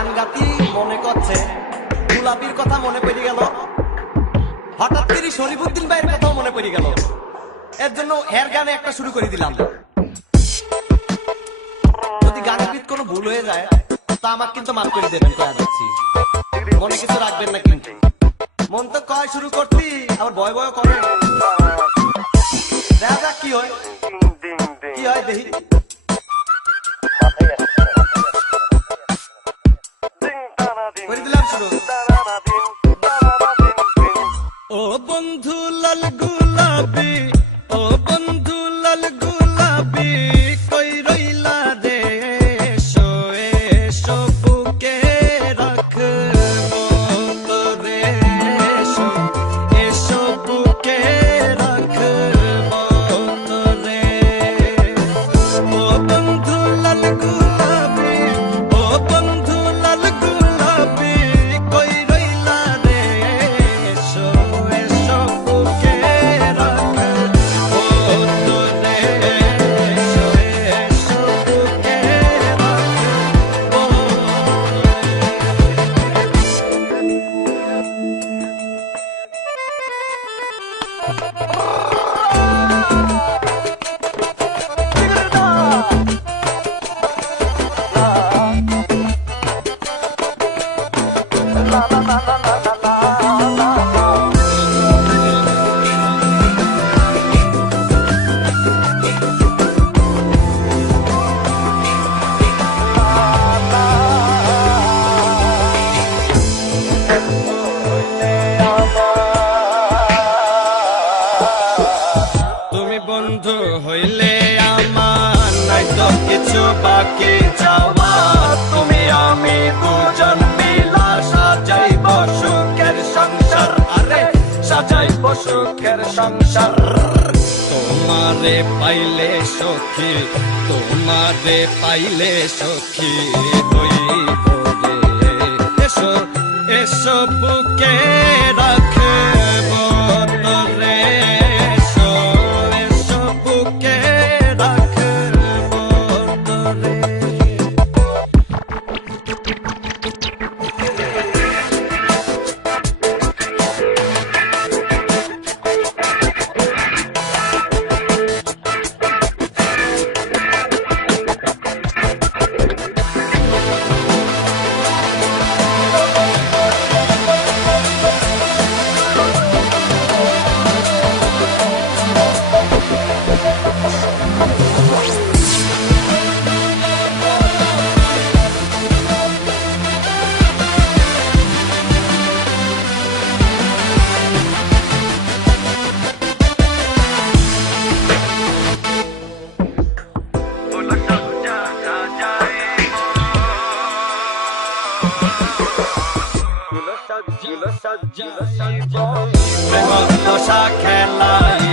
গান গাতি মনে করছে গোলাপির কথা মনে পড়ে গেল, হঠাৎ করে শরীফুদ্দিন ভাইয়ের কথাও মনে পড়ে গেল। এর জন্য এর গানে একটা শুরু করে দিলাম। যদি গানের ভিত কোনো ভুল হয়ে যায় তা আমাকে কিন্তু মাফ করে দেবেন, কয়া যাচ্ছি, মনে কিছু রাখবেন না কিন্তু। মন তো কয় শুরু করতি, আবার ভয় ভয় করে, দেখা যাক কি হয়, কি হয় দেখি। করে দিলাম শুরু। ও বন্ধু লাল গুলাবি, ও বন্ধু লাল গুলাবি, কই রইলা রে? এসো এসো বুকে রাখবো তোরে, এসো এসো বুকে রাখবো তোরে। ও বন্ধু লাল গুলাবি, ও বন্ধু লাল গুলাবি, কই রইলা রে? এসো এসো বুকে রাখবো তোরে, এসো এসো বুকে রাখবো তুমি বন্ধু হইলে আমার নাই তো কিছু বাকি যাওয়া। তুমি আমি দুজন মিলা সাজাইব সুখের সংসার, আরে সাজাইব সুখের সংসার। তোমারে পাইলে সখী, তোমারে পাইলে সখী হইব রে। এসো এসো বুকে রাখব তোরে, এসো এসো বুকে রাখব তোরে। প্রেমর দশা খেলায়